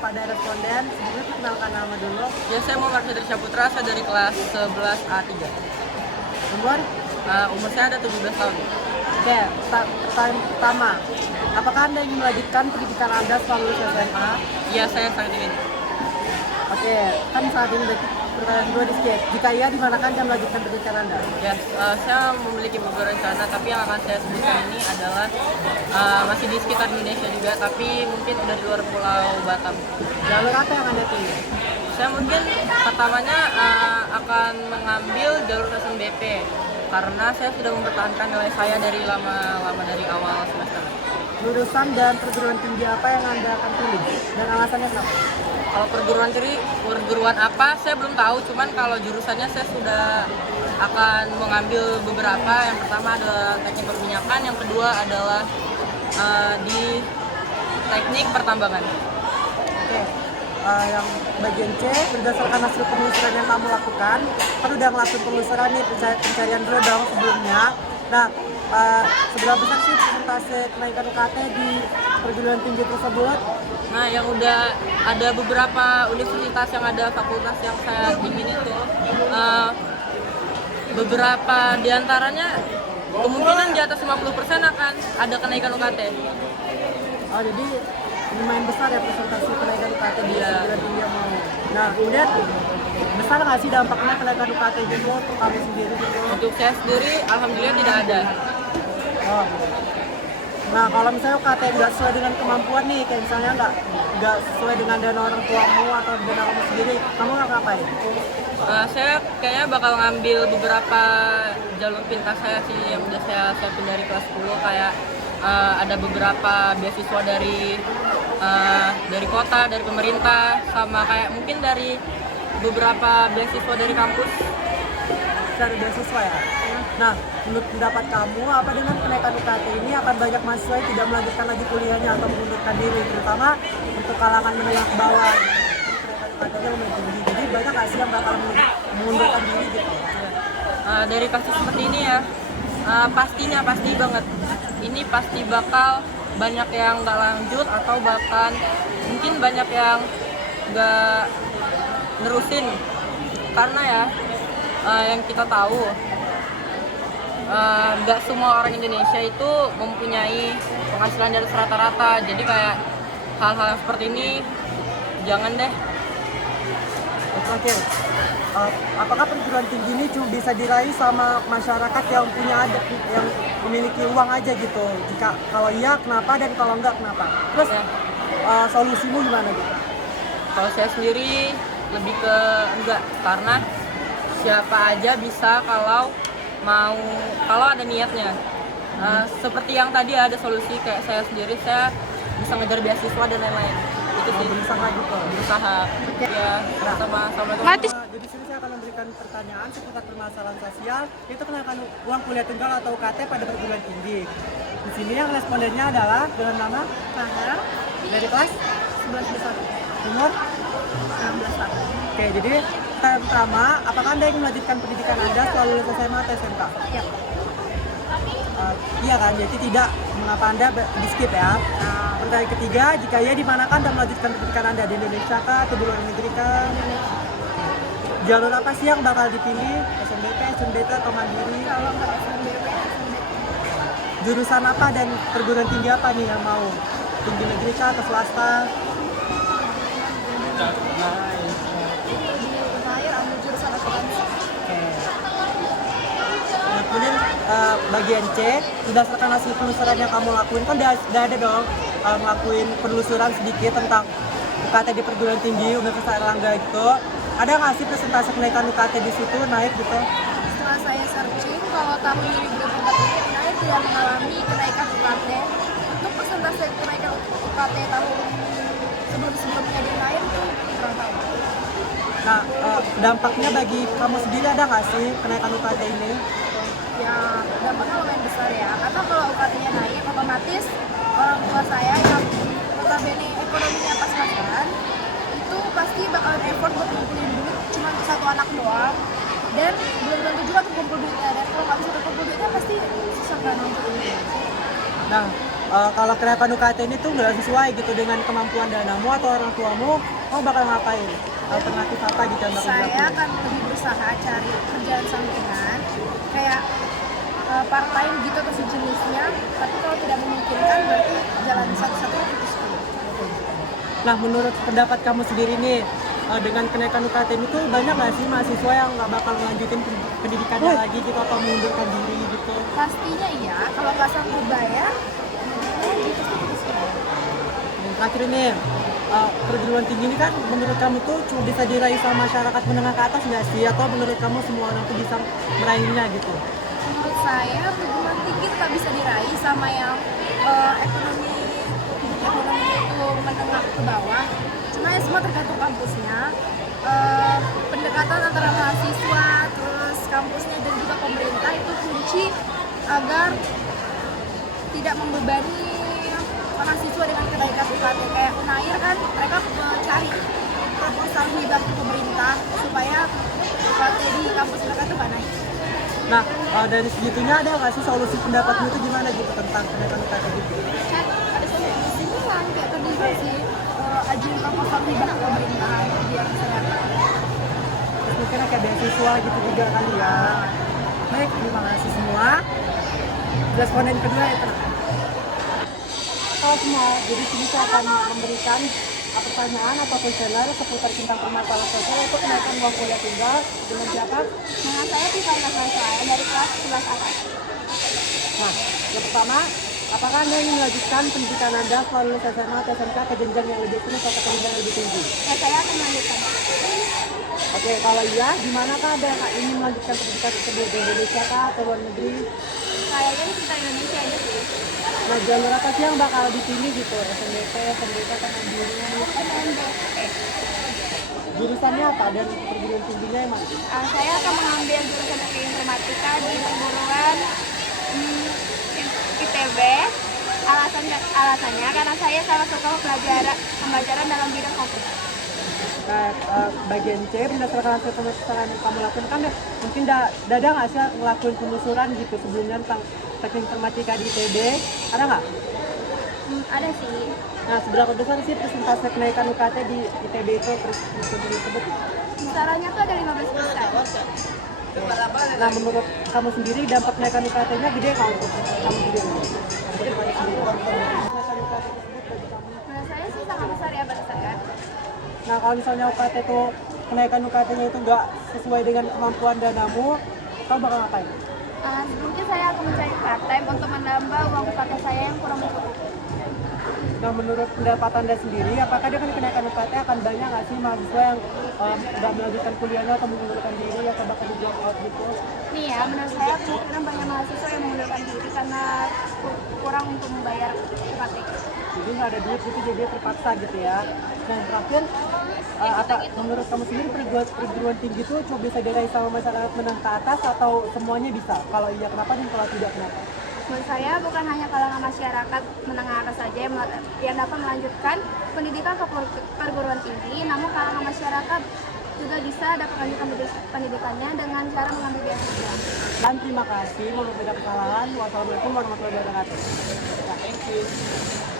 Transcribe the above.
kepada responden. Sebelumnya perkenalkan nama dulu. Ya, saya Muhammad Fitri Syaputra, saya dari kelas 11 A3. Umur? Umur saya ada 17 tahun. Oke, pertanyaan pertama. Apakah Anda ingin melanjutkan pendidikan Anda setelah lulus SMA? Iya, saya sangat ingin. Oke, kan saat ini pertanyaan kedua di skip. Jika iya, di manakah Anda melanjutkan pendidikan Anda? Ya, saya memiliki beberapa rencana, tapi yang akan saya sebutkan ini adalah masih di sekitar Indonesia juga, tapi mungkin udah di luar Pulau Batam. Jalur apa yang Anda pilih? Saya mungkin pertamanya akan mengambil jalur SNBP karena saya sudah mempertahankan nilai saya dari lama dari awal semester. Jurusan dan perguruan tinggi apa yang Anda akan pilih? Dan alasannya kenapa? Kalau perguruan apa saya belum tahu, cuman kalau jurusannya saya sudah akan mengambil beberapa. Yang pertama adalah teknik perminyakan, yang kedua adalah di teknik pertambangan. Oke, yang bagian C, berdasarkan hasil penelusuran yang kamu lakukan, kan udah ngelakuin penelusuran nih, pencarian dulu dong sebelumnya. Nah, seberapa besar sih persentase kenaikan UKT di perguruan tinggi tersebut? Nah, yang udah ada beberapa universitas yang ada fakultas yang saya ingin itu, beberapa diantaranya kemungkinan di atas 50% akan ada kenaikan UKT. Oh, jadi lumayan besar ya persentase kenaikan UKT di perguruan tinggi yang mau. Nah, kemudian besar nggak sih dampaknya kenaikan UKT itu untuk kamu sendiri gitu? Untuk saya sendiri, alhamdulillah tidak ada. Oh. Nah, kalau misalnya UKT nggak sesuai dengan kemampuan nih, kayak misalnya nggak sesuai dengan dana orang tuamu atau dana kamu sendiri, kamu nggak ngapain? Saya kayaknya bakal ngambil beberapa jalur pintas saya sih yang udah saya siapin dari kelas 10, kayak ada beberapa beasiswa dari kota, dari pemerintah, sama kayak mungkin dari beberapa beasiswa dari kampus. Cari beasiswa ya? Nah, menurut pendapat kamu, apa dengan kenaikan UKT ini akan banyak mahasiswa yang tidak melanjutkan lagi kuliahnya atau mengundurkan diri, terutama untuk kalangan menengah ke bawah? Kenaikan UKT-nya lumayan tinggi, jadi banyak nggak sih yang bakal mengundurkan diri gitu? Dari kasus seperti ini ya, pasti banget. Ini pasti bakal banyak yang nggak lanjut atau bahkan mungkin banyak yang nggak nerusin, karena ya yang kita tahu nggak semua orang Indonesia itu mempunyai penghasilan di atas rata-rata. Jadi kayak hal-hal seperti ini jangan deh. Oke, apakah perguruan tinggi ini cuma bisa diraih sama masyarakat yang punya adat, yang memiliki uang aja gitu? Jika kalau iya kenapa, dan kalau enggak kenapa? Terus Ya. Solusimu gimana gitu? Kalau saya sendiri lebih ke enggak, karena siapa aja bisa kalau ada niatnya. Seperti yang tadi ada solusi, kayak saya sendiri, saya bisa ngejar beasiswa dan lain-lain. Itu sih, Berusaha gitu. berusaha. Ya, assalamualaikum. Jadi sini saya akan memberikan pertanyaan seputar permasalahan sosial, yaitu kenaikan uang kuliah tunggal atau UKT pada perguruan tinggi. Di sini yang respondennya adalah dengan nama Farah, dari kelas 11 umur. 16 tahun. Oke, jadi pertanyaan pertama, apakah Anda ingin melanjutkan pendidikan Anda setelah lulus SMA atau SMK? Ya. Iya kan, jadi tidak. Mengapa Anda di skip ya? Pertanyaan ketiga, jika iya, di manakah Anda melanjutkan pendidikan Anda? Di Indonesia kah atau di luar negeri kah? Jalur apa sih yang bakal dipilih? SNBP, SNBT atau mandiri? Kalau nggak SNBP, Jurusan apa dan perguruan tinggi apa nih yang mau? Tinggi negeri kah atau swasta? di Unair ambil jurusan akuntansi. Nah, kemudian bagian C, berdasarkan hasil penelusuran yang kamu lakuin, kan udah ada dong ngelakuin penelusuran sedikit tentang UKT di perguruan tinggi Universitas Airlangga gitu. Ada nggak sih persentase kenaikan UKT di situ naik gitu? Setelah saya searching, kalau tahun 2024 ini Unair tidak mengalami kenaikan UKT. Untuk persentase kenaikan UKT tahun sebelum-sebelumnya di Unair itu kurang tahu. Nah, dampaknya bagi kamu sendiri ada nggak sih kenaikan UKT ini? Ya, dampaknya lumayan besar ya. Karena kalau UKT-nya naik, otomatis orang tua saya yang notabene ekonominya pas-pasan itu pasti bakalan effort buat ngumpulin duit cuma untuk satu anak doang, dan belum tentu juga terkumpul duitnya, dan kalau nggak bisa terkumpul duitnya pasti susah kan untuk ini. Nah, kalau kenaikan UKT ini tuh nggak sesuai gitu dengan kemampuan danamu atau orang tuamu, kamu bakal ngapain? Alternatif apa gitu yang bakal Saya dilakuin? akan lebih berusaha cari kerjaan sampingan kayak part time gitu atau sejenisnya, tapi kalau tidak memungkinkan berarti jalan satu-satunya putus kuliah. Nah, menurut pendapat kamu sendiri nih, dengan kenaikan UKT ini tuh banyak nggak sih mahasiswa yang nggak bakal melanjutin pendidikannya lagi gitu atau mengundurkan diri gitu? Pastinya iya, kalau nggak sanggup bayar, ya gitu sih putus kuliah. Yang terakhir ini, perguruan tinggi ini kan menurut kamu tuh cuma bisa diraih sama masyarakat menengah ke atas nggak sih? Atau menurut kamu semua orang tuh bisa meraihnya gitu? Menurut saya perguruan tinggi tak bisa diraih sama yang ekonomi itu menengah ke bawah. Cuma ya semua tergantung kampusnya. Pendekatan antara mahasiswa, terus kampusnya dan juga pemerintah itu kunci agar tidak membebani mahasiswa dengan kenaikan UKT. Kayak Unair kan mereka mencari proposal hibah ke pemerintah supaya UKT di kampus mereka itu nggak naik. Nah, dari segitunya ada nggak sih solusi pendapatmu itu gimana gitu tentang kenaikan UKT gitu? Ada solusi kan kayak tadi sih ajuin proposal hibah ke pemerintahan biar kesehatan. Terus mungkin kayak beasiswa gitu juga kali ya. Baik, terima kasih semua. Responden kedua ya tenang. Halo semua, jadi sini saya akan memberikan pertanyaan atau kuesioner seputar tentang permasalahan sosial untuk kenaikan uang kuliah tunggal dengan siapa? Dengan saya Tiffany Nasraya dari kelas 11 atas. Nah, yang pertama, apakah Anda ingin melanjutkan pendidikan Anda setelah lulus SMA atau SMK ke jenjang yang lebih tinggi atau ke jenjang yang lebih tinggi? Saya akan melanjutkan. Oke, kalau iya, di manakah Anda ingin melanjutkan pendidikan tersebut? Di Indonesia kah atau luar negeri? Kayaknya di kita Indonesia aja sih. Nah, jalur apa sih yang bakal dipilih gitu? SNBP, SMDK, kan ambilnya? Jurusannya apa dan perguruan tingginya yang mana? Saya akan mengambil jurusan Teknik Informatika di perguruan ITB. Alasannya karena saya sangat suka pembelajaran dalam bidang komputer. Nah, bagian C berdasarkan hasil pemeriksaan yang kamu lakukan kan mungkin ada nggak sih ngelakuin penelusuran gitu sebelumnya tentang teknik informatika di ITB? Ada nggak? Ada sih. Nah, seberapa besar sih persentase kenaikan UKT di ITB itu tersebut? Kisarannya tuh ada 15%. Nah, menurut kamu sendiri dampak kenaikan UKT-nya gede nggak untuk kamu sendiri? Menurut saya sih sangat besar ya pada saya. Nah, kalau misalnya UKT itu kenaikan UKT-nya itu nggak sesuai dengan kemampuan danamu, kamu bakal ngapain? Mungkin saya akan mencari part time untuk menambah uang UKT saya yang kurang mencukupi. Nah, menurut pendapat Anda sendiri, apakah dengan kenaikan UKT akan banyak nggak sih mahasiswa yang nggak melanjutkan kuliahnya atau mengundurkan diri atau bahkan di drop out gitu? Nih ya, menurut saya kemungkinan banyak mahasiswa yang mengundurkan diri karena kurang untuk membayar UKT. Jadi nggak ada duit gitu, jadi terpaksa gitu ya. Nah, yang terakhir, apa menurut kamu sendiri perguruan tinggi itu cuma bisa diraih sama masyarakat menengah ke atas atau semuanya bisa? Kalau iya kenapa dan kalau tidak kenapa? Menurut saya bukan hanya kalangan masyarakat menengah atas saja yang dapat melanjutkan pendidikan ke perguruan tinggi, namun kalangan masyarakat juga bisa dapat melanjutkan pendidikannya dengan cara mengambil beasiswa. Dan terima kasih, mohon tidak kesalahan. Wassalamualaikum warahmatullahi wabarakatuh. Ya, thank you.